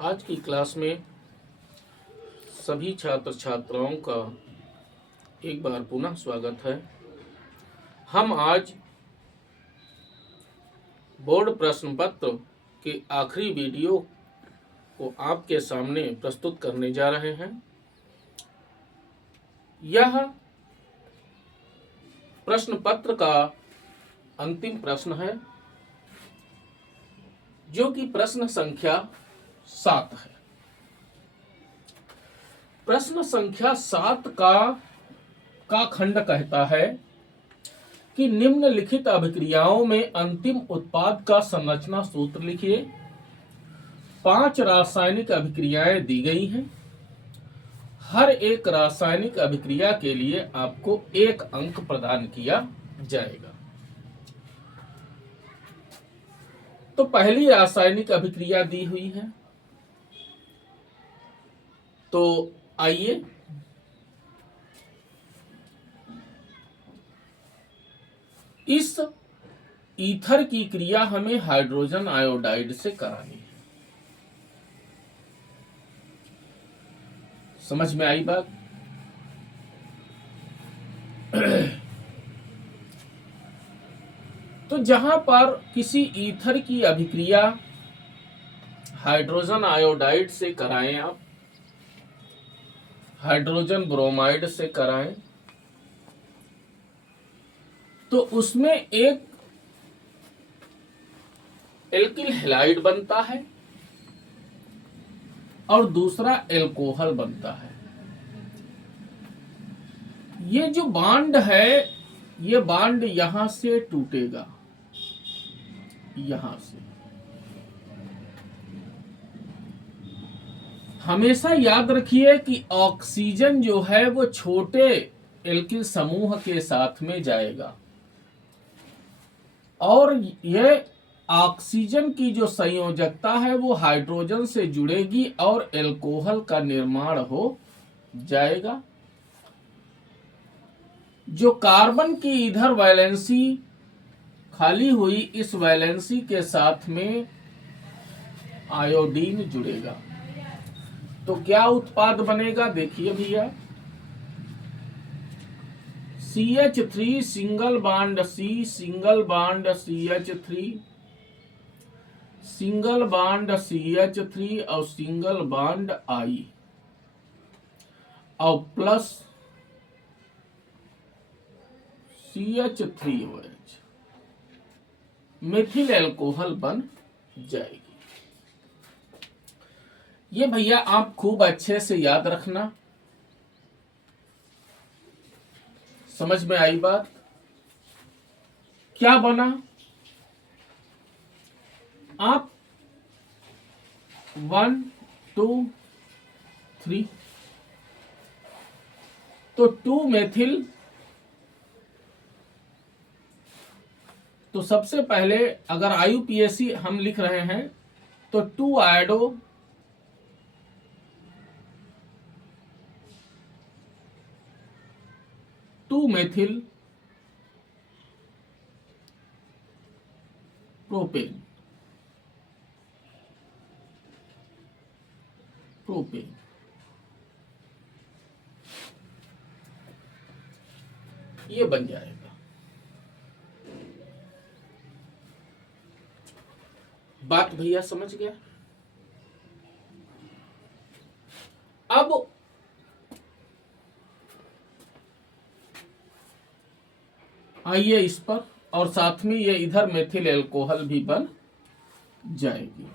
आज की क्लास में सभी छात्र छात्राओं का एक बार पुनः स्वागत है। हम आज बोर्ड प्रश्न पत्र के आखिरी वीडियो को आपके सामने प्रस्तुत करने जा रहे हैं। यह प्रश्न पत्र का अंतिम प्रश्न है, जो कि प्रश्न संख्या 7 है। प्रश्न संख्या 7 का खंड कहता है कि निम्नलिखित अभिक्रियाओं में अंतिम उत्पाद का संरचना सूत्र लिखिए। 5 रासायनिक अभिक्रियाएं दी गई हैं। हर एक रासायनिक अभिक्रिया के लिए आपको 1 अंक प्रदान किया जाएगा। तो पहली रासायनिक अभिक्रिया दी हुई है, तो आइए इस ईथर की क्रिया हमें हाइड्रोजन आयोडाइड से करानी है। समझ में आई बात? तो जहां पर किसी ईथर की अभिक्रिया हाइड्रोजन आयोडाइड से कराएं, आप हाइड्रोजन ब्रोमाइड से कराएं, तो उसमें एक एल्किल हैलाइड बनता है और दूसरा एल्कोहल बनता है। ये जो बांड है, ये बांड यहां से टूटेगा, यहां से। हमेशा याद रखिए कि ऑक्सीजन जो है वो छोटे एल्किल समूह के साथ में जाएगा और यह ऑक्सीजन की जो संयोजकता है वो हाइड्रोजन से जुड़ेगी और एल्कोहल का निर्माण हो जाएगा। जो कार्बन की इधर वैलेंसी खाली हुई, इस वैलेंसी के साथ में आयोडीन जुड़ेगा, तो क्या उत्पाद बनेगा? देखिए भैया, CH3 single bond C, single bond CH3, single bond CH3 और सिंगल बांड I और प्लस CH3OH, मिथिल एल्कोहल बन जाएगी। ये भैया आप खूब अच्छे से याद रखना। समझ में आई बात? क्या बना? आप 1 2 3, तो 2 मेथिल। तो सबसे पहले अगर IUPAC हम लिख रहे हैं तो 2 आयोडो, 2 मेथिल प्रोपेन, ये बन जाएगा। बात भैया समझ गया? अब आइए इस पर, और साथ में ये इधर मेथिल एल्कोहल भी बन जाएगी।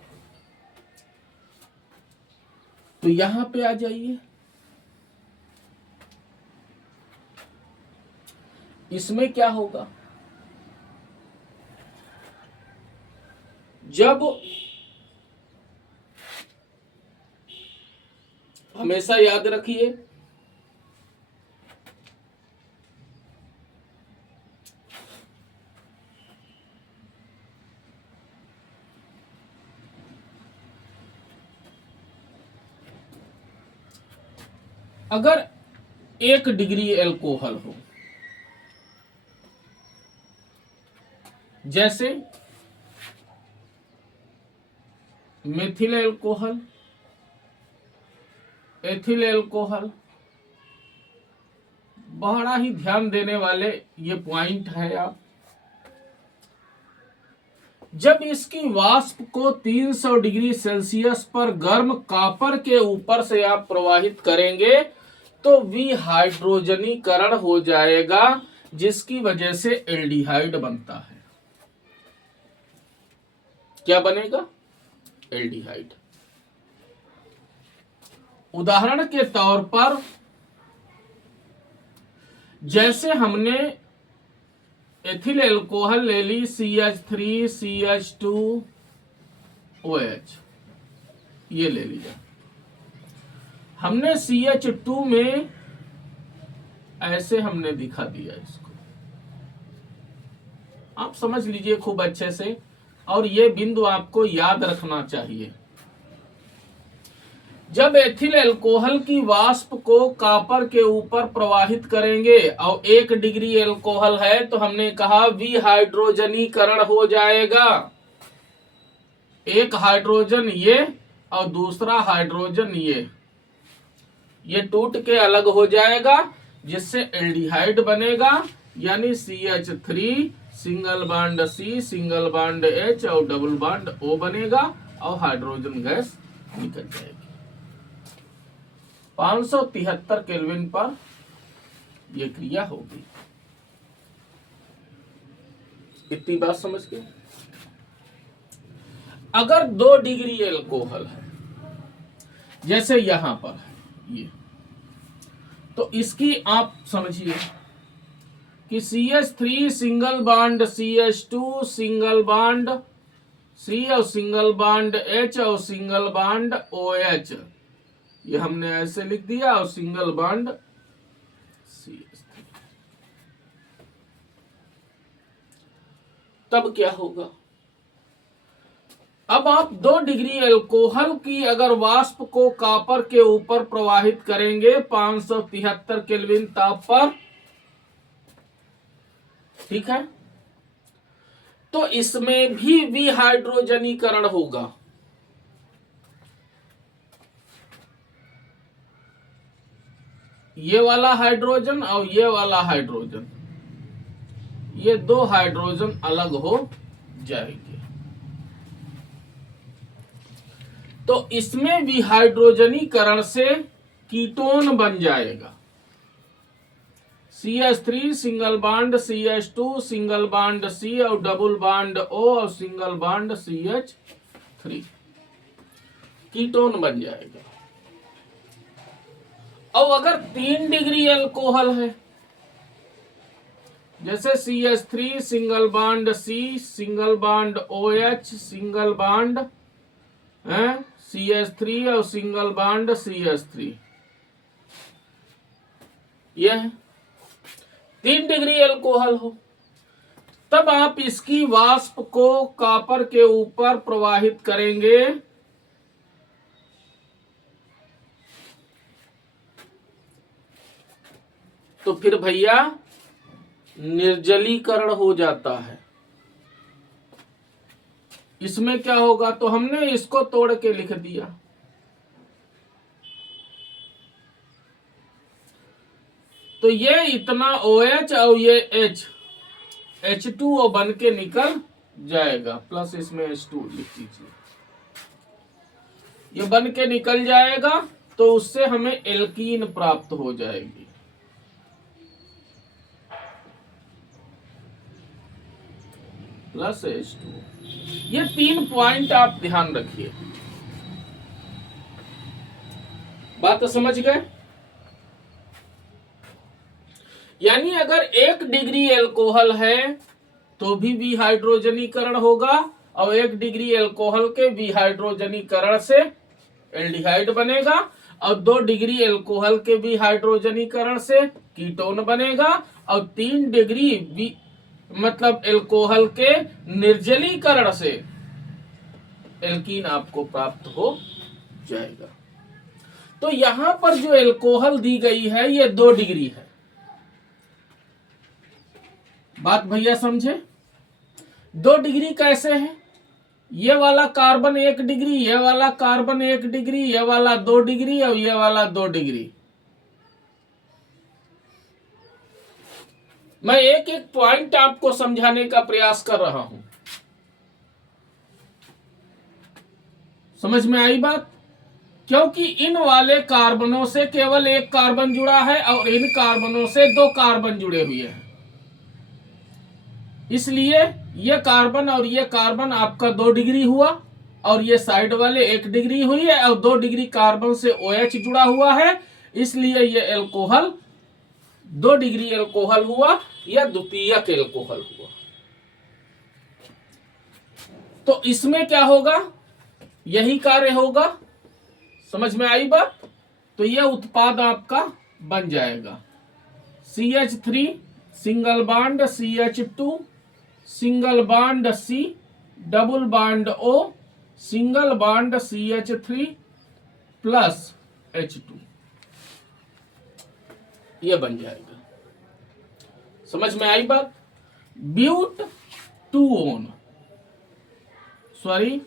तो यहां पे आ जाइए। इसमें क्या होगा? जब हमेशा याद रखिए अगर 1 डिग्री एल्कोहल हो, जैसे मिथिल एल्कोहल एथिल एल्कोहल, बड़ा ही ध्यान देने वाले ये पॉइंट है। आप जब इसकी वाष्प को 300 डिग्री सेल्सियस पर गर्म कॉपर के ऊपर से आप प्रवाहित करेंगे तो विहाइड्रोजनीकरण हो जाएगा, जिसकी वजह से एल्डिहाइड बनता है। क्या बनेगा? एल्डिहाइड। उदाहरण के तौर पर जैसे हमने एथिल एल्कोहल ले ली CH3CH2OH, ये ले लिया हमने। CH2 में ऐसे हमने दिखा दिया इसको, आप समझ लीजिए खूब अच्छे से, और ये बिंदु आपको याद रखना चाहिए। जब एथिल एल्कोहल की वाष्प को कॉपर के ऊपर प्रवाहित करेंगे और 1 डिग्री एल्कोहल है तो हमने कहा विहाइड्रोजनीकरण हो जाएगा। एक हाइड्रोजन ये और दूसरा हाइड्रोजन ये टूट के अलग हो जाएगा, जिससे एल्डिहाइड बनेगा, यानी CH3 single bond C single bond H और डबल बॉन्ड O बनेगा और हाइड्रोजन गैस निकल जाएगी। 573 केल्विन पर यह क्रिया होगी। इतनी बात समझ के, अगर 2 डिग्री एल्कोहल है जैसे यहां पर है ये, तो इसकी आप समझिए कि CH3 single bond CH2 single bond C और सिंगल बॉन्ड H और सिंगल बॉन्ड OH, ये हमने ऐसे लिख दिया, और सिंगल बॉन्ड CH3। तब क्या होगा? अब आप 2 डिग्री एल्कोहल की अगर वाष्प को कॉपर के ऊपर प्रवाहित करेंगे 573 केल्विन ताप पर, ठीक है, तो इसमें भी विहाइड्रोजनीकरण होगा। ये वाला हाइड्रोजन और ये वाला हाइड्रोजन, ये 2 हाइड्रोजन अलग हो जाएंगे। तो इसमें विहाइड्रोजनीकरण से कीटोन बन जाएगा। CH3 single bond CH2 single bond C और डबल बॉन्ड O और सिंगल बॉन्ड CH3, कीटोन बन जाएगा। और अगर 3 डिग्री एल्कोहल है जैसे CH3 single bond C single bond OH single bond CH3 और सिंगल बॉन्ड CH3, यह 3 डिग्री एल्कोहल हो, तब आप इसकी वाष्प को कॉपर के ऊपर प्रवाहित करेंगे तो फिर भैया निर्जलीकरण हो जाता है। इसमें क्या होगा? तो हमने इसको तोड़ के लिख दिया, तो ये इतना OH और ये H2O बन के निकल जाएगा, प्लस इसमें H2 लिख दीजिए, ये बन के निकल जाएगा, तो उससे हमें एल्कीन प्राप्त हो जाएगी। Plus H2। ये 3 पॉइंट आप ध्यान रखिए। बात तो समझ गए? यानी अगर 1 डिग्री एल्कोहल है तो भी विहाइड्रोजनीकरण होगा, और 1 डिग्री एल्कोहल के विहाइड्रोजनीकरण से एल्डिहाइड बनेगा, और 2 डिग्री एल्कोहल के विहाइड्रोजनीकरण से कीटोन बनेगा, और 3 डिग्री मतलब एल्कोहल के निर्जलीकरण से एल्कीन आपको प्राप्त हो जाएगा। तो यहां पर जो एल्कोहल दी गई है ये 2 डिग्री है। बात भैया समझे? 2 डिग्री कैसे है? ये वाला कार्बन 1 डिग्री, ये वाला कार्बन 1 डिग्री, ये वाला 2 डिग्री और ये वाला 2 डिग्री। मैं एक एक पॉइंट आपको समझाने का प्रयास कर रहा हूं। समझ में आई बात? क्योंकि इन वाले कार्बनों से केवल एक कार्बन जुड़ा है और इन कार्बनों से 2 कार्बन जुड़े हुए हैं, इसलिए ये कार्बन और ये कार्बन आपका 2 डिग्री हुआ और ये साइड वाले 1 डिग्री हुई है और 2 डिग्री कार्बन से OH जुड़ा हुआ है, इसलिए ये एल्कोहल 2 डिग्री एल्कोहल हुआ या द्वितीयक एल्कोहल हुआ। तो इसमें क्या होगा? यही कार्य होगा। समझ में आई बात? तो यह उत्पाद आपका बन जाएगा CH3 single bond CH2 single bond C double bond O single bond CH3 plus H2, यह बन जाएगा। समझ में आई बात? ब्यूट 2-on, sorry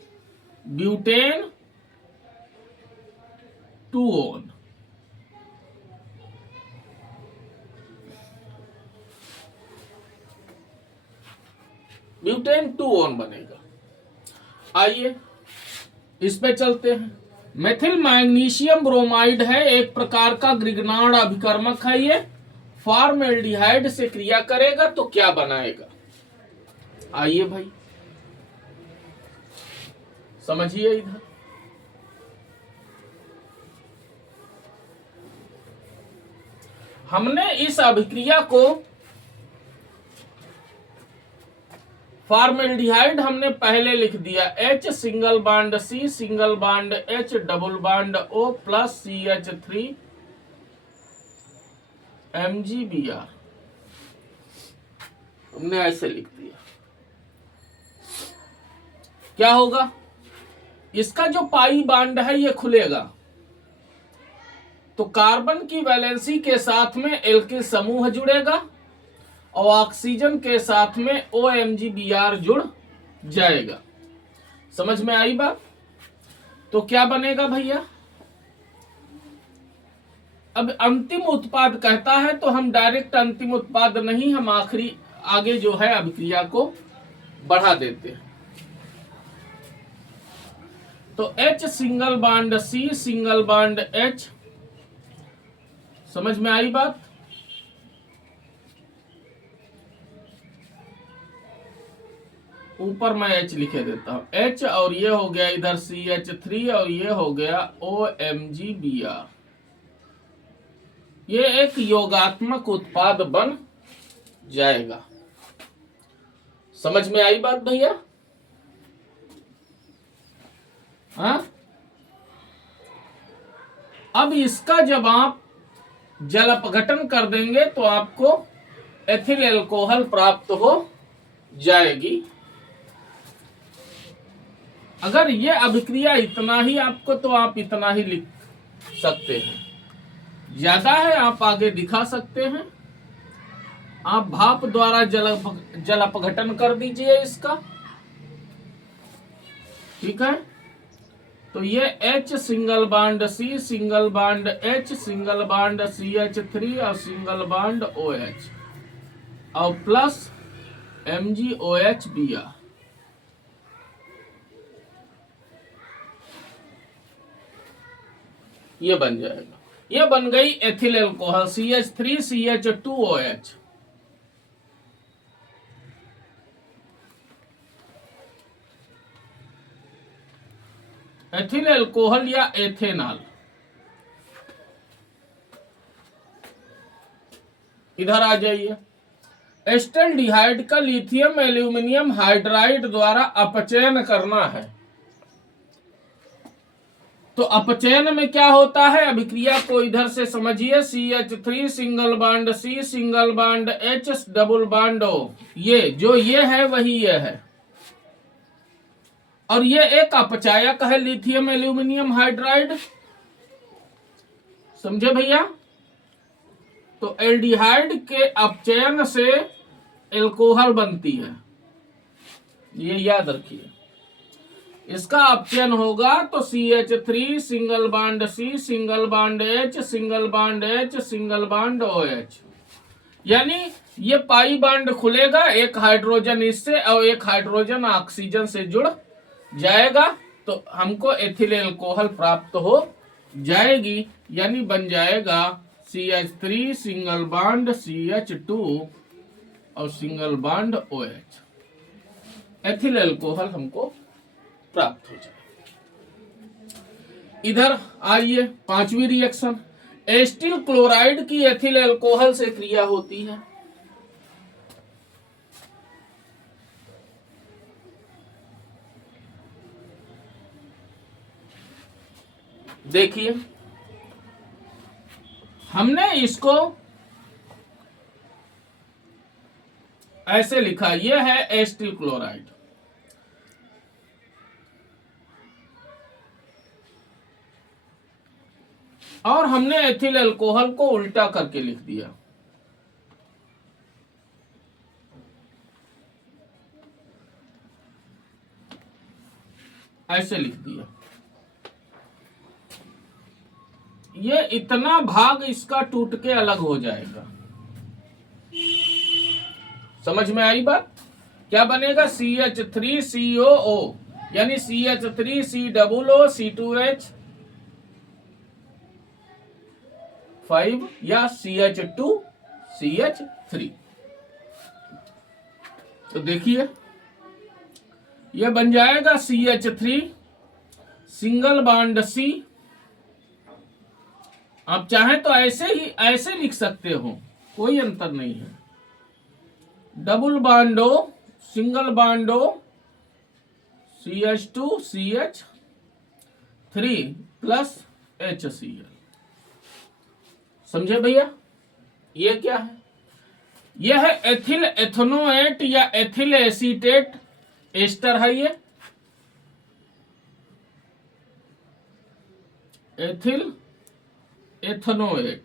butane 2-on। Butane 2-on बनेगा। आइए इस पे चलते हैं। मेथिल मैग्नीशियम ब्रोमाइड है, एक प्रकार का ग्रिग्नार्ड अभिकर्मक है। ये फॉर्मेल्डिहाइड से क्रिया करेगा तो क्या बनाएगा? आइए भाई समझिए। इधर हमने इस अभिक्रिया को फॉर्मेल्डिहाइड हमने पहले लिख दिया H single bond C single bond H double bond O plus CH3 MgBr, हमने ऐसे लिख दिया। क्या होगा? इसका जो पाई बॉन्ड है ये खुलेगा तो कार्बन की वैलेंसी के साथ में एल्किल समूह जुड़ेगा और ऑक्सीजन के साथ में OMgBr जुड़ जाएगा। समझ में आई बात? तो क्या बनेगा भैया? अब अंतिम उत्पाद कहता है तो हम डायरेक्ट अंतिम उत्पाद नहीं, हम आखिरी आगे जो है अभिक्रिया को बढ़ा देते हैं। तो H single bond C single bond H, समझ में आई बात? ऊपर मैं H लिखे देता हूं H, और ये हो गया इधर CH3 और ये हो गया OMgBr। ये एक योगात्मक उत्पाद बन जाएगा। समझ में आई बात भैया? हाँ, अब इसका जब आप जल अपघटन कर देंगे तो आपको एथिल एल्कोहल प्राप्त हो जाएगी। अगर ये अभिक्रिया इतना ही आपको, तो आप इतना ही लिख सकते हैं। ज्यादा है आप आगे दिखा सकते हैं। आप भाप द्वारा जल अपघटन कर दीजिए इसका, ठीक है? तो ये H single bond C single bond H single bond CH3 और सिंगल बॉन्ड OH और प्लस MgOHBr, ये बन जाएगा। ये बन गई ethyl alcohol CH3 CH2OH। Ethyl alcohol या एथेनॉल। इधर आ जाइए। एस्टल्डिहाइड का लिथियम एल्यूमिनियम हाइड्राइड द्वारा अपचयन करना है। तो अपचयन में क्या होता है? अभिक्रिया को इधर से समझिए। CH3 single bond C single bond H double bond O, ये जो ये है वही ये है, और ये एक अपचायक है लिथियम एल्यूमिनियम हाइड्राइड। समझे भैया? तो एल्डिहाइड के अपचयन से एल्कोहल बनती है, ये याद रखिए। इसका अपचयन होगा तो CH3 single bond C single bond H single bond H single bond OH, यानी ये पाई बॉन्ड खुलेगा, एक हाइड्रोजन इससे और एक हाइड्रोजन ऑक्सीजन से जुड़ जाएगा तो हमको एथिल एल्कोहल प्राप्त हो जाएगी, यानी बन जाएगा CH3 सिंगल बॉन्ड CH2 और single bond OH, ethyl alcohol हमको प्राप्त हो जाए। इधर आइए पांचवी रिएक्शन, एस्टिल क्लोराइड की एथिल एल्कोहल से क्रिया होती है। देखिए हमने इसको ऐसे लिखा, यह है एस्टिल क्लोराइड, और हमने एथिल अल्कोहल को उल्टा करके लिख दिया। ऐसे लिख दिया, ये इतना भाग इसका टूट के अलग हो जाएगा। समझ में आई बात? क्या बनेगा? CH3COO, यानी CH3COO या CH2CH3। तो देखिए ये बन जाएगा CH3 सिंगल बॉन्ड C। आप चाहें तो ऐसे ही ऐसे लिख सकते हो, कोई अंतर नहीं है। Double बॉन्डो single बॉन्डो CH2CH3 plus HCl। समझे भैया? ये क्या है? यह है एथिल एथनोएट या एथिल एसीटेट एस्टर है। ये एथिल एथनोएट।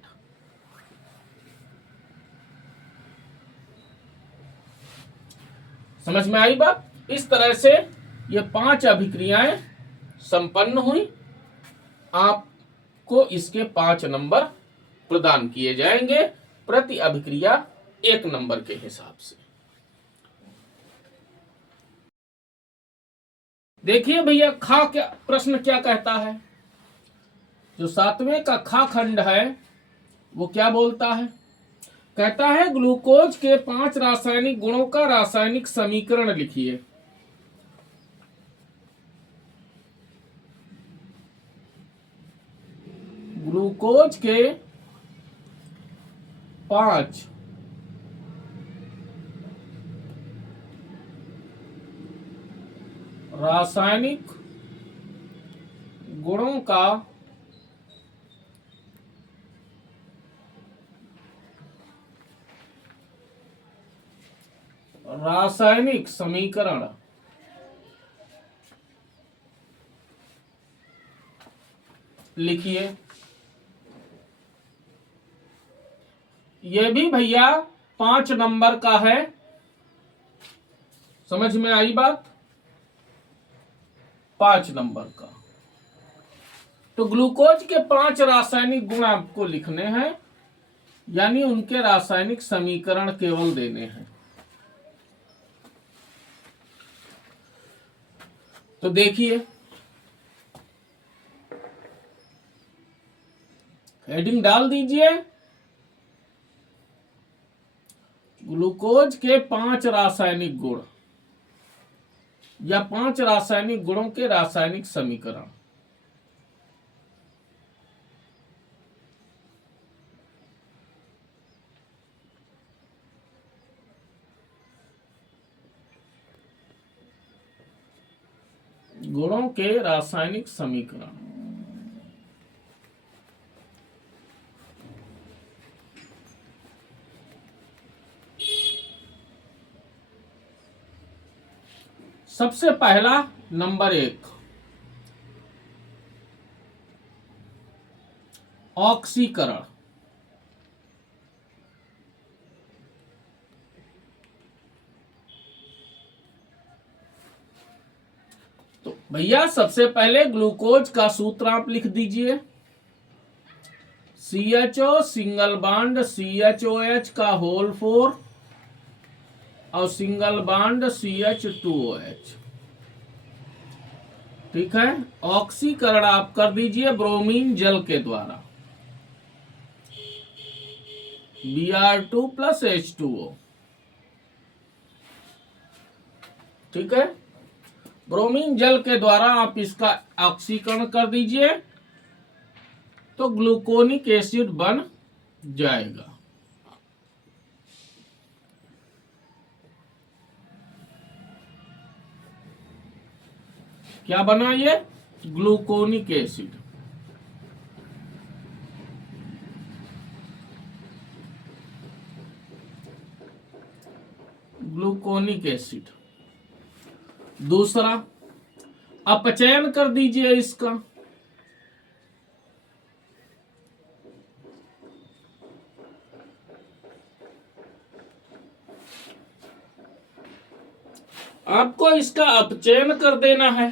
समझ में आई बात? इस तरह से ये 5 अभिक्रियाएं संपन्न हुई। आपको इसके 5 नंबर प्रदान किए जाएंगे, प्रति अभिक्रिया 1 नंबर के हिसाब से। देखिए भैया खा क्या प्रश्न क्या कहता है? जो 7वें का खा खंड है वो क्या बोलता है? कहता है ग्लूकोज के 5 रासायनिक गुणों का रासायनिक समीकरण लिखिए। ग्लूकोज के 5 रासायनिक गुणों का रासायनिक समीकरण लिखिए। यह भी भैया 5 नंबर का है। समझ में आई बात? 5 नंबर का। तो ग्लूकोज के 5 रासायनिक गुण आपको लिखने हैं, यानी उनके रासायनिक समीकरण केवल देने हैं। तो देखिए हेडिंग डाल दीजिए, ग्लूकोज के 5 रासायनिक गुण या 5 रासायनिक गुणों के रासायनिक समीकरण। गुणों के रासायनिक समीकरण। सबसे पहला नंबर 1 ऑक्सीकरण। तो भैया सबसे पहले ग्लूकोज का सूत्र आप लिख दीजिए। CHO सिंगल बॉन्ड CHOH का होल 4 और सिंगल बॉन्ड CH2OH। ठीक है, ऑक्सीकरण आप कर दीजिए ब्रोमीन जल के द्वारा, Br2 प्लस H2O। ठीक है, ब्रोमीन जल के द्वारा आप इसका ऑक्सीकरण कर दीजिए तो ग्लूकोनिक एसिड बन जाएगा। क्या बना ये? Gluconic acid. Gluconic acid. दूसरा, अपचयन कर दीजिए इसका। आपको इसका अपचयन कर देना है।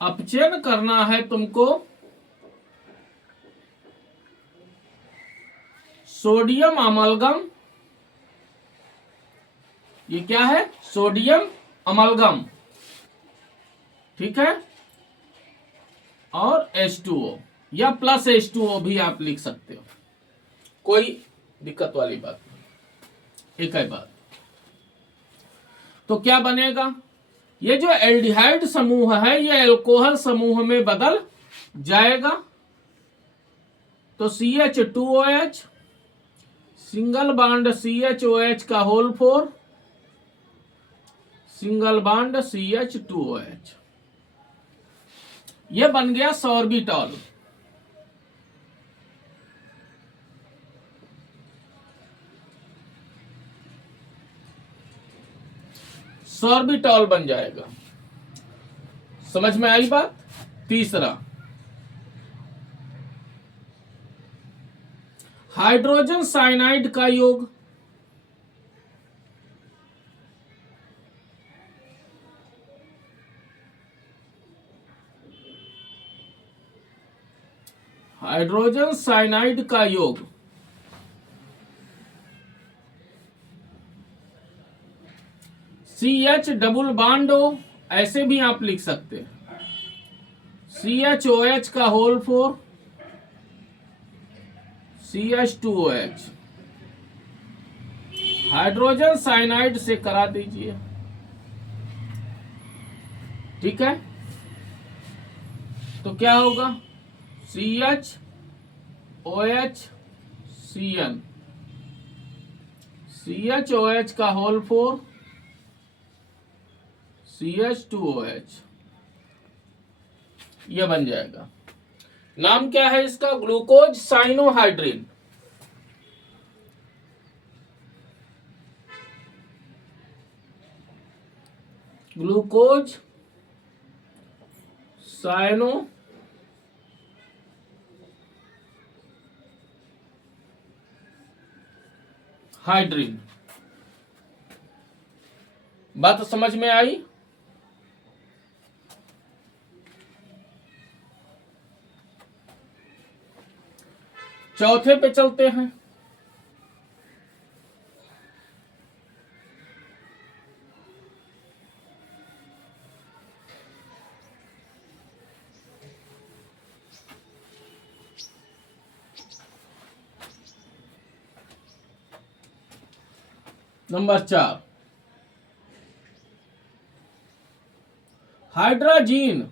अपचयन करना है तुमको सोडियम अमलगम। ये क्या है? Sodium amalgam. ठीक है, और H2O या प्लस H2O भी आप लिख सकते हो, कोई दिक्कत वाली बात नहीं, एक ही बात। तो क्या बनेगा? ये जो एल्डिहाइड समूह है ये एल्कोहल समूह में बदल जाएगा। तो CH2OH सिंगल बॉन्ड CHOH का होल 4 सिंगल बॉन्ड CH2OH, ये बन गया सॉर्बिटॉल। सॉर्बिटॉल बन जाएगा। समझ में आई बात? तीसरा, हाइड्रोजन साइनाइड का योग। हाइड्रोजन साइनाइड का योग CH डबल बॉन्ड हो, ऐसे भी आप लिख सकते हैं, CHOH का होल 4 CH2OH। हाइड्रोजन साइनाइड से करा दीजिए। ठीक है, तो क्या होगा? CHOH CN CHOH का होल 4 CH2OH, यह बन जाएगा। नाम क्या है इसका? Glucose cyanohydrin. Glucose cyanohydrin. बात समझ में आई? चौथे पे चलते हैं। Number 4, hydrazine.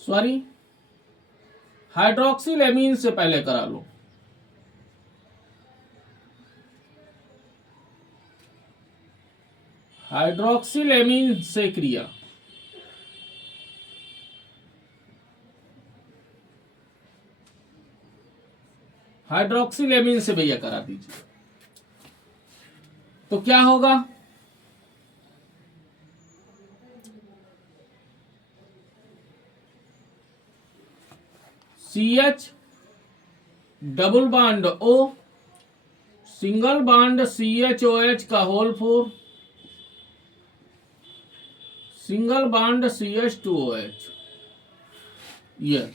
सॉरी, हाइड्रोक्सिलेमीन से पहले करा लो। हाइड्रोक्सिलेमीन से क्रिया। हाइड्रोक्सिलेमीन से भैया करा दीजिए। तो क्या होगा? CH double bond O, single bond CHOH का होल 4, सिंगल बॉन्ड CH2OH। ये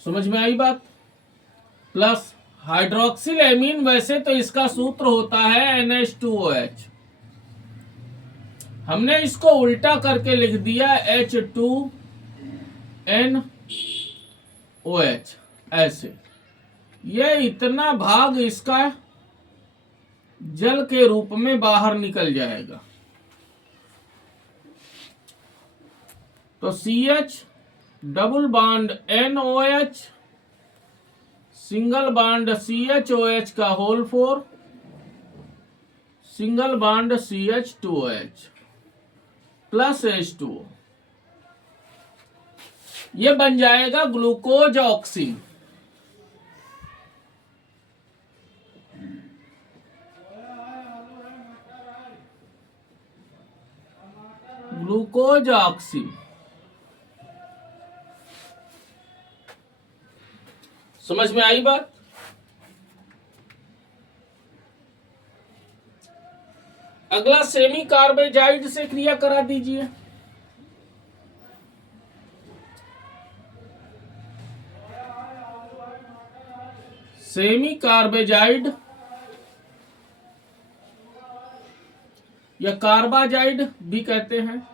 समझ में आई बात? प्लस हाइड्रोक्सिल एमीन, वैसे तो इसका सूत्र होता है NH2OH, हमने इसको उल्टा करके लिख दिया H2NOH ऐसे। ये इतना भाग इसका जल के रूप में बाहर निकल जाएगा। तो CH double bond NOH, single bond CHOH का whole 4, single bond CH2OH plus H2O, ये बन जाएगा ग्लूकोज ऑक्सीन। Glucose oxygen. समझ में आई बात? अगला सेमी कार्बेजाइड से क्रिया करा दीजिए। सेमी कार्बेजाइड या कार्बाजाइड भी कहते हैं।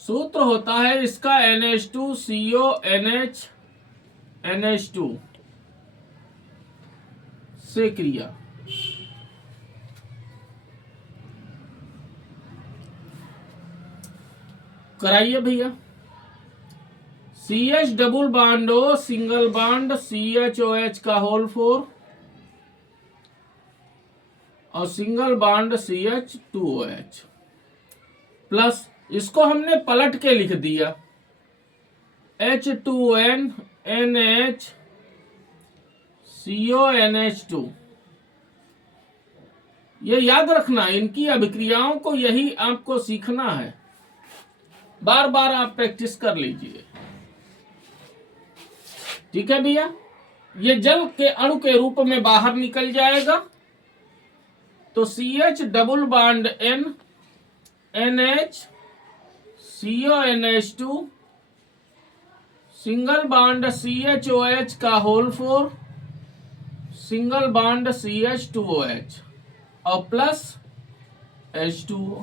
सूत्र होता है इसका NH2CONH NH2 से क्रिया। कराइए भैया। CH double bond O, single bond CHOH का होल 4 और सिंगल बॉन्ड CH2OH प्लस, इसको हमने पलट के लिख दिया H2N NH CONH2। ये याद रखना, इनकी अभिक्रियाओं को यही आपको सीखना है, बार बार आप प्रैक्टिस कर लीजिए। ठीक है भैया, ये जल के अणु के रूप में बाहर निकल जाएगा। तो CH double bond N NH CONH2, single bond CHOH का होल 4, सिंगल बॉन्ड CH2OH और प्लस H2O।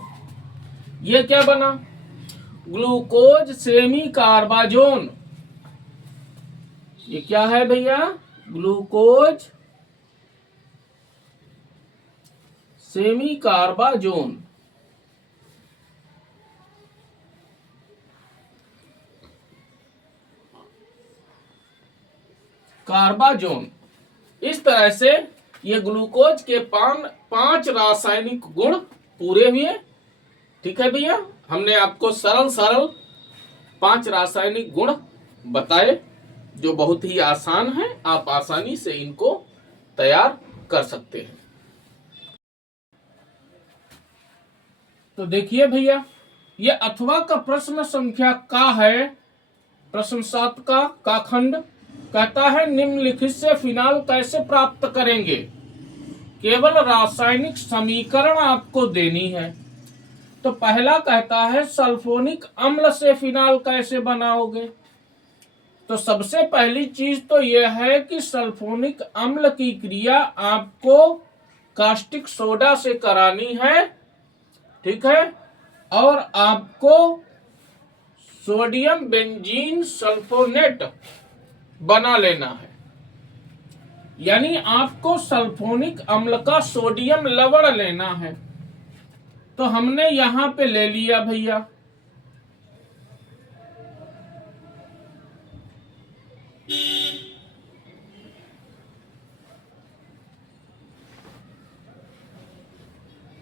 ये क्या बना? Glucose semi carbazone. ये क्या है भैया? Glucose semi carbazone. कार्बाजोन। इस तरह से ये ग्लूकोज के 5 रासायनिक गुण पूरे हुए। ठीक है भैया, हमने आपको सरल सरल 5 रासायनिक गुण बताए जो बहुत ही आसान है, आप आसानी से इनको तैयार कर सकते हैं। तो देखिए भैया, ये अथवा का प्रश्न संख्या का है, प्रश्न 7 का खंड कहता है निम्नलिखित से फिनाल कैसे प्राप्त करेंगे। केवल रासायनिक समीकरण आपको देनी है। तो पहला कहता है सल्फोनिक अम्ल से फिनाल कैसे बनाओगे। तो सबसे पहली चीज तो यह है कि सल्फोनिक अम्ल की क्रिया आपको कास्टिक सोडा से करानी है। ठीक है, और आपको सोडियम बेंजीन सल्फोनेट बना लेना है, यानी आपको सल्फोनिक अम्ल का सोडियम लवण लेना है। तो हमने यहां पे ले लिया भैया।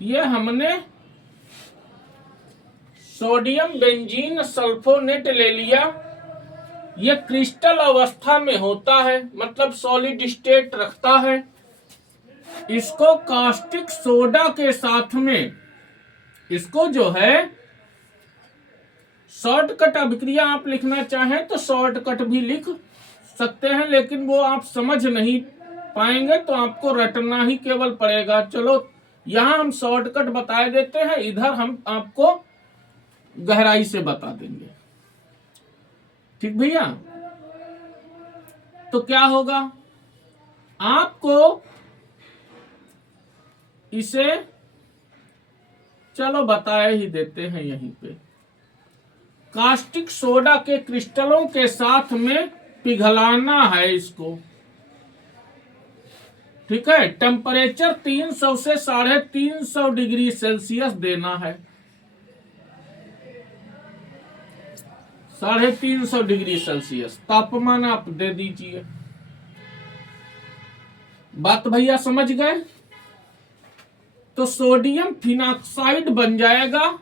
ये हमने सोडियम बेंजीन सल्फोनेट ले लिया। यह क्रिस्टल अवस्था में होता है, मतलब सॉलिड स्टेट रखता है। इसको कास्टिक सोडा के साथ में, इसको जो है शॉर्टकट अभिक्रिया आप लिखना चाहें तो शॉर्टकट भी लिख सकते हैं, लेकिन वो आप समझ नहीं पाएंगे तो आपको रटना ही केवल पड़ेगा। चलो यहां हम शॉर्टकट बता देते हैं, इधर हम आपको गहराई से बता देंगे। ठीक भैया? तो क्या होगा, आपको इसे चलो बताए ही देते हैं यहीं पे। कास्टिक सोडा के क्रिस्टलों के साथ में पिघलाना है इसको। ठीक है, टेम्परेचर 300 से 350 डिग्री सेल्सियस देना है। 350 डिग्री सेल्सियस तापमान आप दे दीजिए। बात भैया समझ गए? तो सोडियम फिनॉक्साइड बन जाएगा।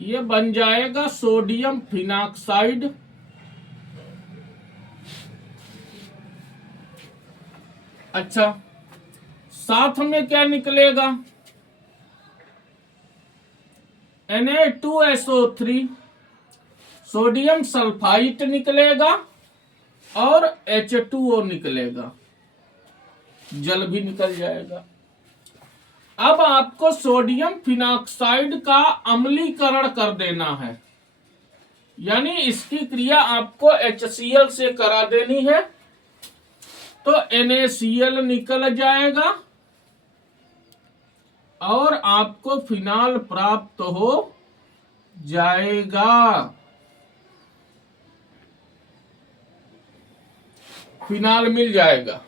ये बन जाएगा सोडियम फिनॉक्साइड। अच्छा, साथ में क्या निकलेगा? Na2SO3, सोडियम सल्फाइड निकलेगा और H2O निकलेगा, जल भी निकल जाएगा। अब आपको सोडियम फिनॉक्साइड का अम्लीकरण कर देना है, यानी इसकी क्रिया आपको HCl से करा देनी है। तो NaCl निकल जाएगा और आपको फिनाल प्राप्त हो जाएगा। फिनाल मिल जाएगा।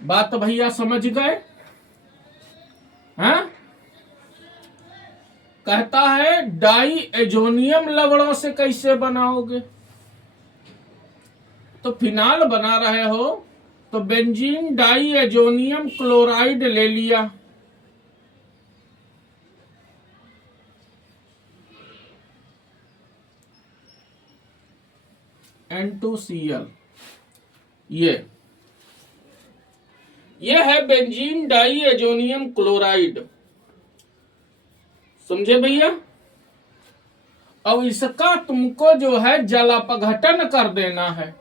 बात भैया समझ गए? हैं? कहता है डाई एजोनियम लवणों से कैसे बनाओगे? तो फिनाल बना रहे हो तो बेंजीन डाई एजोनियम क्लोराइड ले लिया। N2Cl, ये है बेंजीन डाई एजोनियम क्लोराइड। समझे भैया? अब इसका तुमको जो है जल अपघटन कर देना है।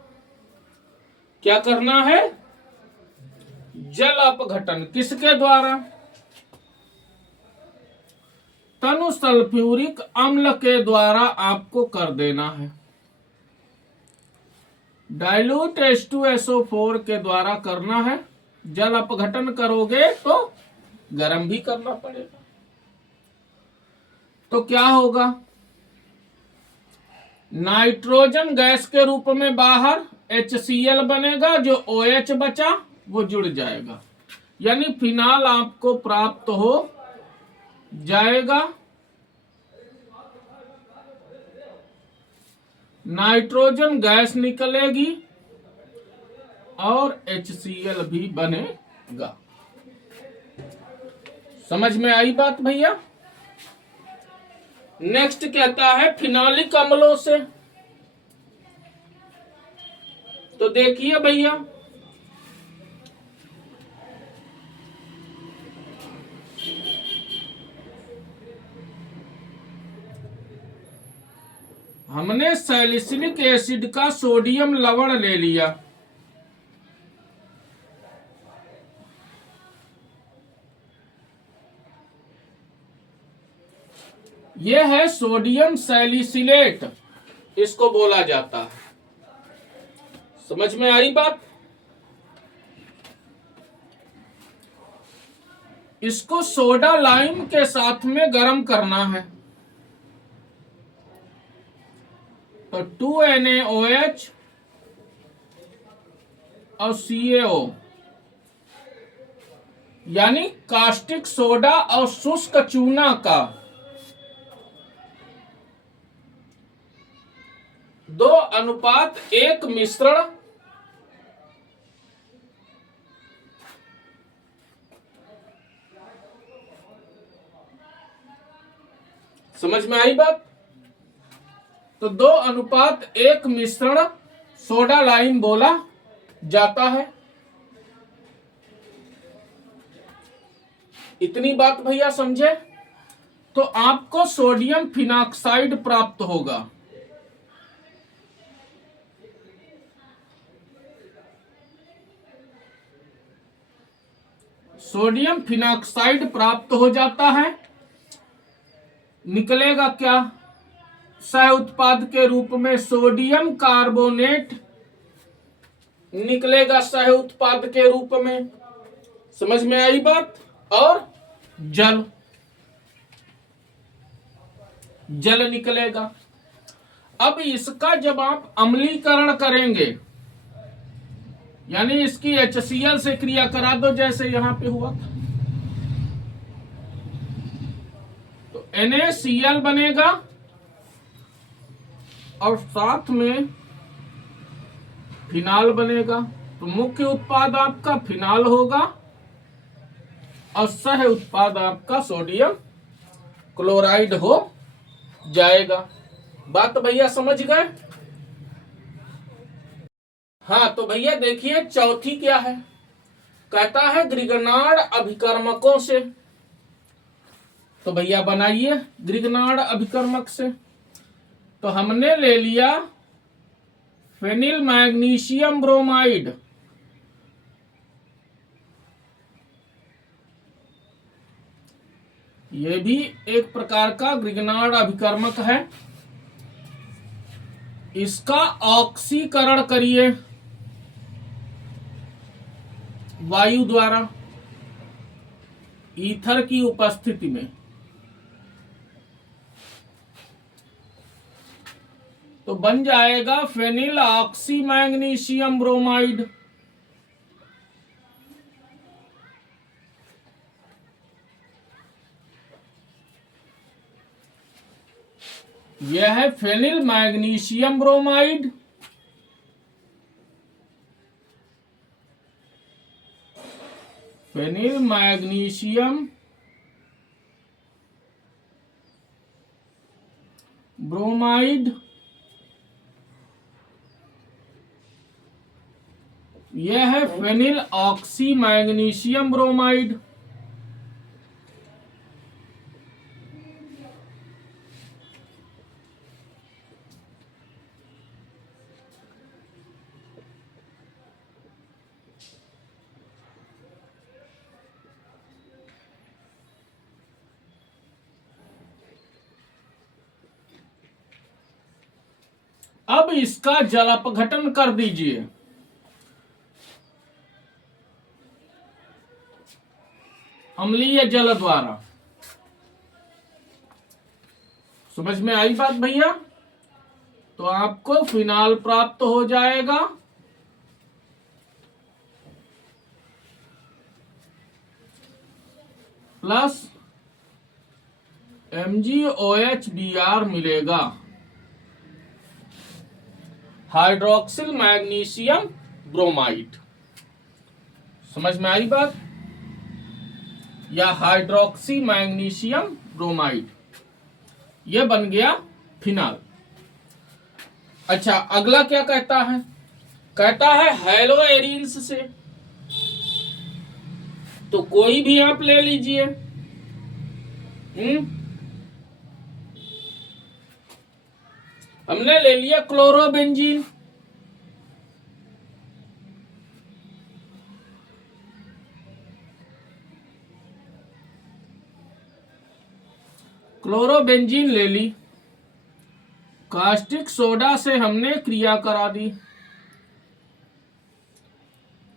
क्या करना है? जल अपघटन। किसके द्वारा? तनु सल्फ्यूरिक अम्ल के द्वारा आपको कर देना है। डाइल्यूट H2SO4 के द्वारा करना है। जल अपघटन करोगे तो गर्म भी करना पड़ेगा। तो क्या होगा? नाइट्रोजन गैस के रूप में बाहर HCl बनेगा, जो OH बचा वो जुड़ जाएगा, यानी फिनाल आपको प्राप्त हो जाएगा। नाइट्रोजन गैस निकलेगी और HCl भी बनेगा। समझ में आई बात भैया? नेक्स्ट कहता है फिनॉलिक अम्लों से। तो देखिए भैया, हमने सैलिसिलिक एसिड का सोडियम लवण ले लिया। यह है सोडियम सैलिसिलेट, इसको बोला जाता है। समझ में आई बात? इसको सोडा लाइम के साथ में गर्म करना है। तो 2NaOH और CaO, यानी कास्टिक सोडा और शुष्क चूना का 2:1 मिश्रण समझ में आई बात? तो 2:1 मिश्रण सोडा लाइम बोला जाता है। इतनी बात भैया समझे? तो आपको सोडियम फिनॉक्साइड प्राप्त होगा। सोडियम फिनॉक्साइड प्राप्त हो जाता है। निकलेगा क्या सह उत्पाद के रूप में? सोडियम कार्बोनेट निकलेगा सह उत्पाद के रूप में। समझ में आई बात? और जल निकलेगा। अब इसका जब आप अम्लीकरण करेंगे, यानी इसकी HCl से क्रिया करा दो जैसे यहां पे हुआ था, तो NaCl बनेगा और साथ में फिनाल बनेगा। तो मुख्य उत्पाद आपका फिनाल होगा और सह उत्पाद आपका सोडियम क्लोराइड हो जाएगा। बात भैया समझ गए? हाँ, तो भैया देखिए चौथी क्या है। कहता है ग्रिगनार्ड अभिकर्मकों से। तो भैया बनाइए ग्रिगनार्ड अभिकर्मक से। तो हमने ले लिया फेनिल मैग्नीशियम ब्रोमाइड, ये भी एक प्रकार का ग्रिगनार्ड अभिकर्मक है। इसका ऑक्सीकरण करिए वायु द्वारा ईथर की उपस्थिति में। तो बन जाएगा फेनिल ऑक्सी मैग्नीशियम ब्रोमाइड। यह है phenyl magnesium bromide. Phenyl magnesium bromide, यह है फेनिल ऑक्सी मैग्नीशियम ब्रोमाइड। अब इसका जल अपघटन कर दीजिए। अम्लीय जल द्वारा। समझ में आई बात भैया? तो आपको फिनाल प्राप्त हो जाएगा प्लस MgOH मिलेगा, हाइड्रोक्सिल मैग्नीशियम ब्रोमाइड। समझ में आई बात? या हाइड्रोक्सी मैग्नीशियम ब्रोमाइड, यह बन गया फिनाल। अच्छा, अगला क्या कहता है? कहता है हेलो एरिन्स से। तो कोई भी आप ले लीजिए। हमने ले लिया क्लोरोबेंजीन। क्लोरोबेंजीन ले ली। कास्टिक सोडा से हमने क्रिया करा दी।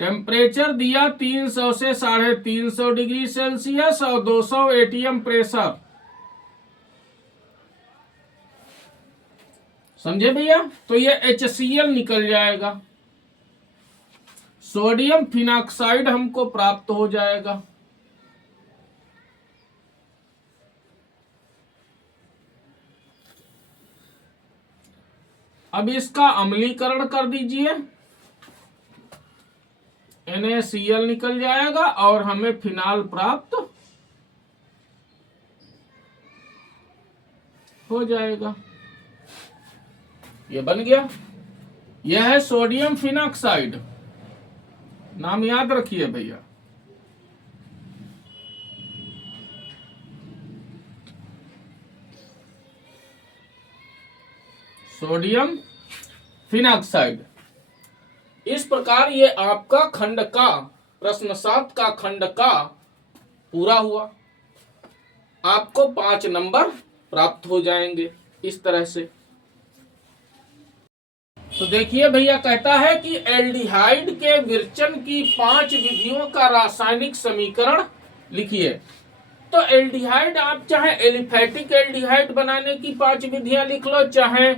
टेम्परेचर दिया 300 से 350 डिग्री सेल्सियस और 200 ATM प्रेशर। समझे भैया? तो ये HCl निकल जाएगा। सोडियम फिनॉक्साइड हमको प्राप्त हो जाएगा। अब इसका अम्लीकरण कर दीजिए। NaCl निकल जाएगा और हमें फिनाल प्राप्त हो जाएगा। ये बन गया। यह है सोडियम फिनॉक्साइड, नाम याद रखिए भैया। Sodium phenoxide. इस प्रकार ये आपका खंड का, प्रश्न 7 का खंड का पूरा हुआ। आपको 5 नंबर प्राप्त हो जाएंगे इस तरह से। तो देखिए भैया, कहता है कि एल्डिहाइड के विरचन की 5 विधियों का रासायनिक समीकरण लिखिए। तो एल्डिहाइड, आप चाहे एलिफैटिक एल्डिहाइड बनाने की 5 विधियां लिख लो, चाहे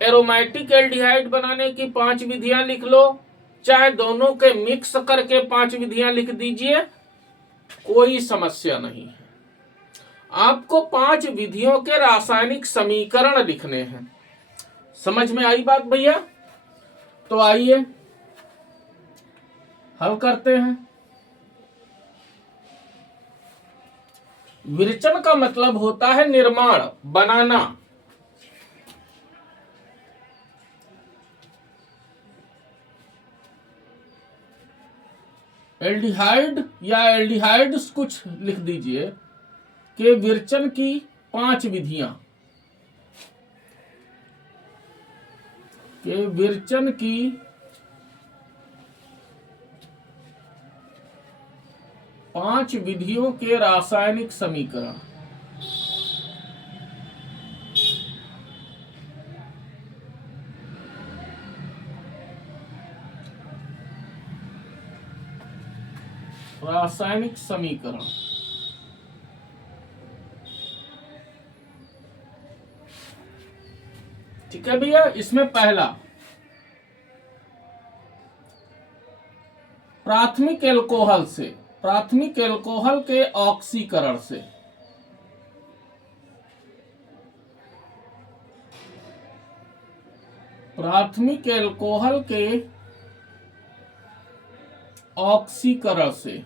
एरोमेटिक एल्डिहाइड बनाने की 5 विधियां लिख लो, चाहे दोनों के मिक्स करके 5 विधियां लिख दीजिए, कोई समस्या नहीं है। आपको 5 विधियों के रासायनिक समीकरण लिखने हैं। समझ में आई बात भैया? तो आइए हल करते हैं। विरचन का मतलब होता है निर्माण, बनाना। एल्डिहाइड या एल्डिहाइड्स कुछ लिख दीजिए कि विरचन की 5 विधियां, कि विरचन की 5 विधियों के रासायनिक समीकरण। रासायनिक समीकरण। ठीक है भैया। इसमें पहला, प्राथमिक एल्कोहल से, प्राथमिक एल्कोहल के ऑक्सीकरण से। प्राथमिक एल्कोहल के ऑक्सीकरण से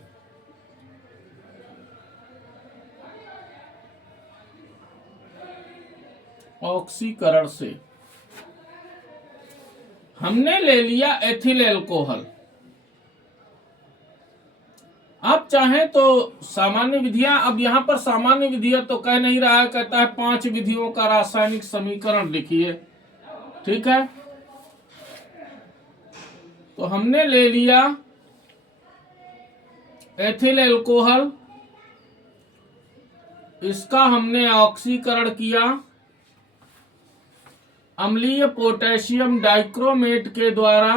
ऑक्सीकरण से हमने ले लिया एथिल एल्कोहल। आप चाहें तो सामान्य विधियां, अब यहां पर सामान्य विधियां तो कह नहीं रहा है, कहता है 5 विधियों का रासायनिक समीकरण लिखिए। ठीक है, तो हमने ले लिया एथिल एल्कोहल, इसका हमने ऑक्सीकरण किया अम्लीय पोटेशियम डाइक्रोमेट के द्वारा।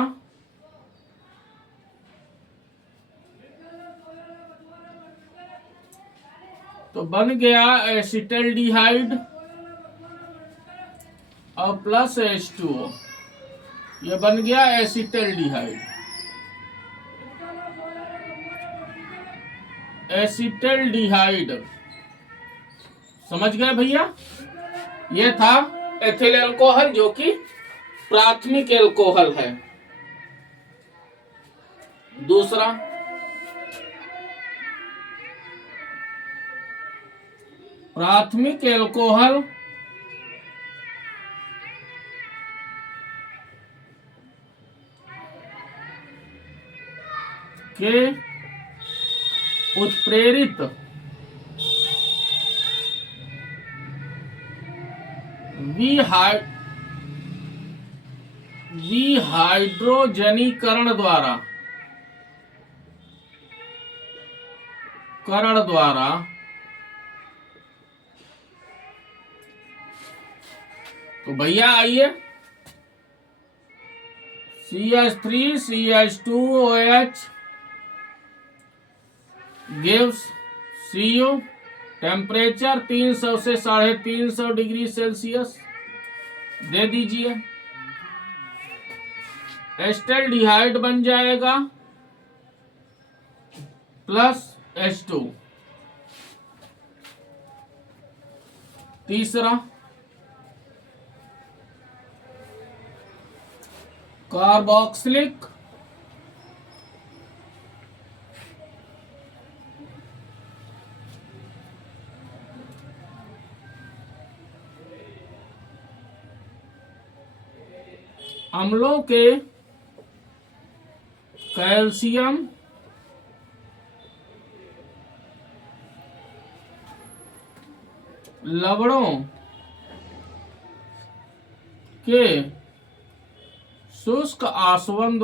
तो बन गया एसिटल्डिहाइड और प्लस H2O, यह बन गया एसिटल्डिहाइड। एसिटल्डिहाइड, समझ गए भैया? यह था एथिल एल्कोहल, जो कि प्राथमिक एल्कोहल है। दूसरा, प्राथमिक एल्कोहल के उत्प्रेरित विहाइड्रोजनीकरण द्वारा तो भैया आइए, CH3CH2OH gives Cu, टेम्परेचर 300 से 350 डिग्री सेल्सियस दे दीजिए। एस्टल्डिहाइड बन जाएगा प्लस H2। तीसरा, कार्बोक्सिलिक अम्लों के कैल्शियम लवणों के शुष्क आसवन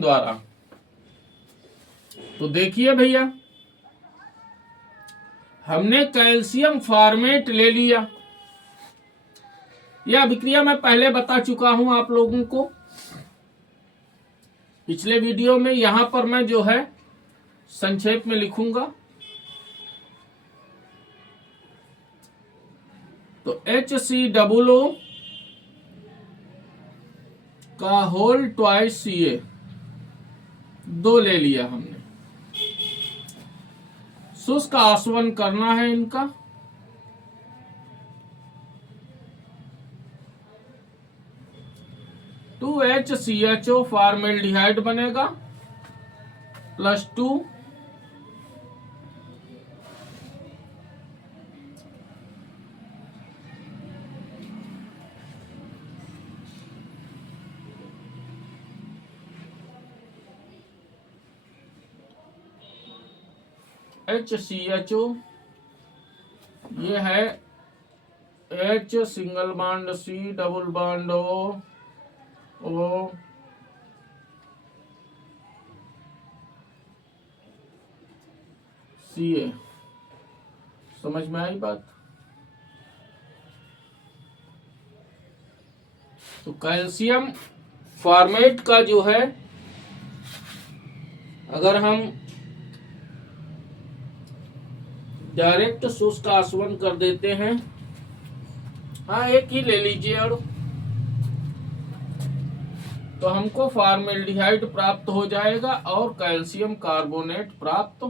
द्वारा तो देखिए भैया, हमने कैल्शियम फॉर्मेट ले लिया। यह अभिक्रिया मैं पहले बता चुका हूं आप लोगों को पिछले वीडियो में। यहां पर मैं जो है संक्षेप में लिखूंगा। तो HCOO का होल ट्वाइस Ca 2 ले लिया हमने। शुष्क आसवन करना है इनका। HCHO फॉर्मेल्डिहाइड बनेगा +2 HCHO, ये है H single bond C double bond O Ca। समझ में आई बात? तो कैल्शियम फॉर्मेट का जो है, अगर हम डायरेक्ट शुष्क आसवन कर देते हैं, हाँ एक ही ले लीजिए, और तो हमको फॉर्मेल्डिहाइड प्राप्त हो जाएगा और कैल्शियम कार्बोनेट प्राप्त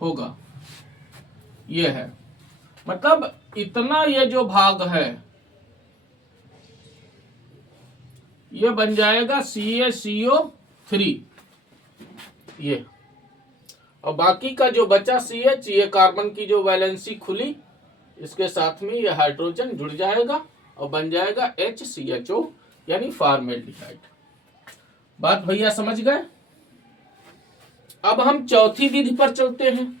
होगा। ये है मतलब इतना, ये जो भाग है ये बन जाएगा CaCO3 ये, और बाकी का जो बचा CH, ये कार्बन की जो वैलेंसी खुली, इसके साथ में ये हाइड्रोजन जुड़ जाएगा और बन जाएगा HCHO यानी फॉर्मेल्डिहाइड। बात भैया समझ गए? अब हम चौथी विधि पर चलते हैं।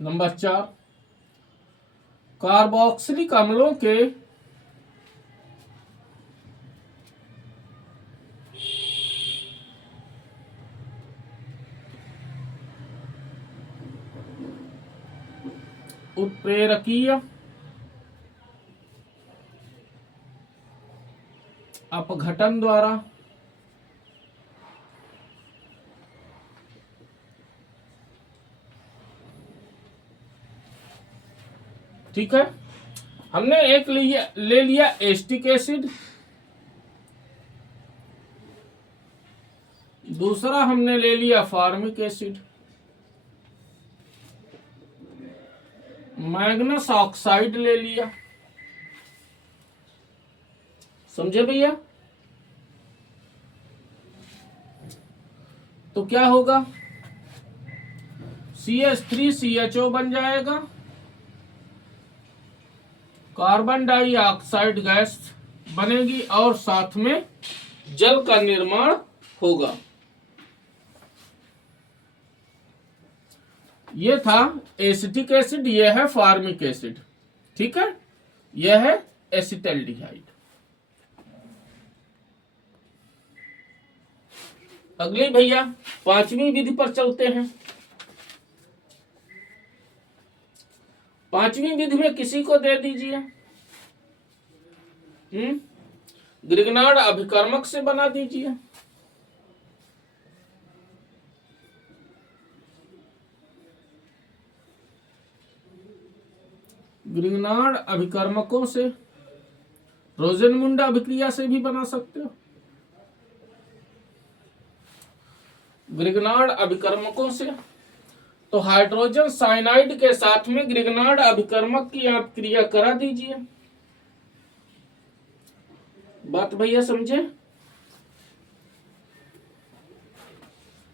नंबर 4, कार्बोक्सिलिक अम्लों के उत्प्रेरकीय अपघटन द्वारा ठीक है, हमने एक ले लिया एस्टिक एसिड, दूसरा हमने ले लिया फॉर्मिक एसिड, मैग्नस ऑक्साइड ले लिया। समझे भैया? तो क्या होगा, CH3CHO बन जाएगा, कार्बन डाइऑक्साइड गैस बनेगी और साथ में जल का निर्माण होगा। ये था एसिटिक एसिड, ये है फॉर्मिक एसिड, ठीक है, यह है एसिटल्डिहाइड। अगली भैया पांचवी विधि पर चलते हैं। पांचवी विधि में किसी को दे दीजिए, ग्रिग्नार्ड अभिकर्मक से बना दीजिए। ग्रिग्नार्ड अभिकर्मकों से, रोजेनमुंड अभिक्रिया से भी बना सकते हो। ग्रिग्नार्ड अभिकर्मकों से तो हाइड्रोजन साइनाइड के साथ में ग्रिग्नार्ड अभिकर्मक की आप क्रिया करा दीजिए। बात भैया समझे?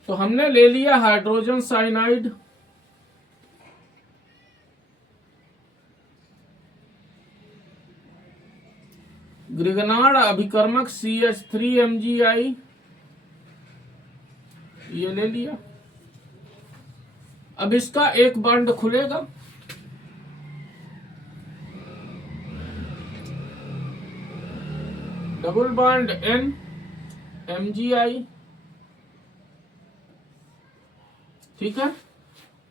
तो हमने ले लिया हाइड्रोजन साइनाइड, ग्रिग्नार्ड अभिकर्मक CH3MgI ये ले लिया। अब इसका एक बॉन्ड खुलेगा, डबल बॉन्ड NMgI, ठीक है।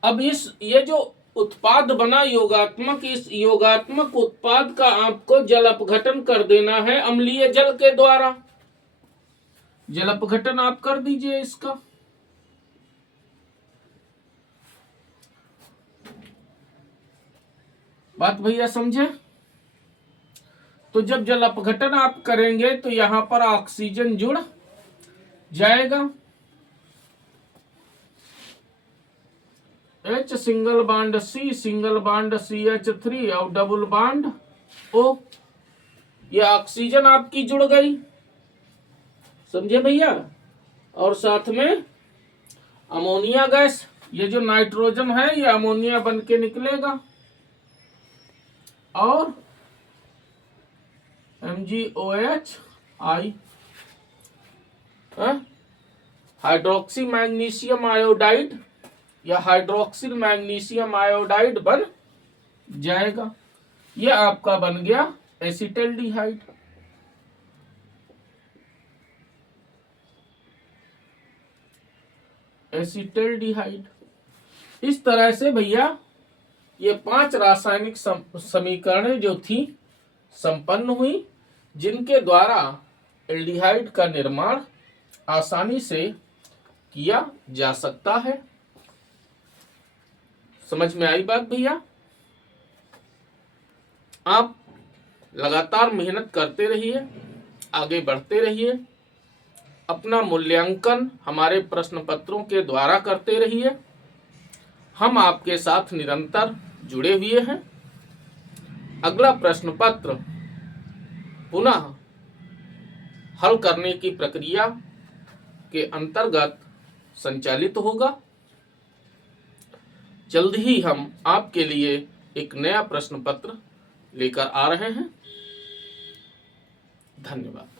अब ये जो उत्पाद बना योगात्मक, इस योगात्मक उत्पाद का आपको जल अपघटन कर देना है अम्लीय जल के द्वारा। जल अपघटन आप कर दीजिए इसका। बात भैया समझे? तो जब जल अपघटन आप करेंगे तो यहां पर ऑक्सीजन जुड़ जाएगा, H single bond C single bond CH3 और डबल बॉन्ड O, ये ऑक्सीजन आपकी जुड़ गई, समझे भैया। और साथ में अमोनिया गैस, ये जो नाइट्रोजन है ये अमोनिया बन के निकलेगा, और MgOH हाइड्रोक्सी मैग्नीशियम आयोडाइड या हाइड्रोक्सिल मैग्नीशियम आयोडाइड बन जाएगा। यह आपका बन गया एसिटल्डिहाइड। एसिटल्डिहाइड। इस तरह से भैया ये 5 रासायनिक समीकरणें जो थी संपन्न हुई, जिनके द्वारा एल्डिहाइड का निर्माण आसानी से किया जा सकता है। समझ में आई बात भैया? आप लगातार मेहनत करते रहिए, आगे बढ़ते रहिए, अपना मूल्यांकन हमारे प्रश्न पत्रों के द्वारा करते रहिए। हम आपके साथ निरंतर जुड़े हुए हैं। अगला प्रश्न पत्र पुनः हल करने की प्रक्रिया के अंतर्गत संचालित होगा। जल्द ही हम आपके लिए एक नया प्रश्न पत्र लेकर आ रहे हैं। धन्यवाद।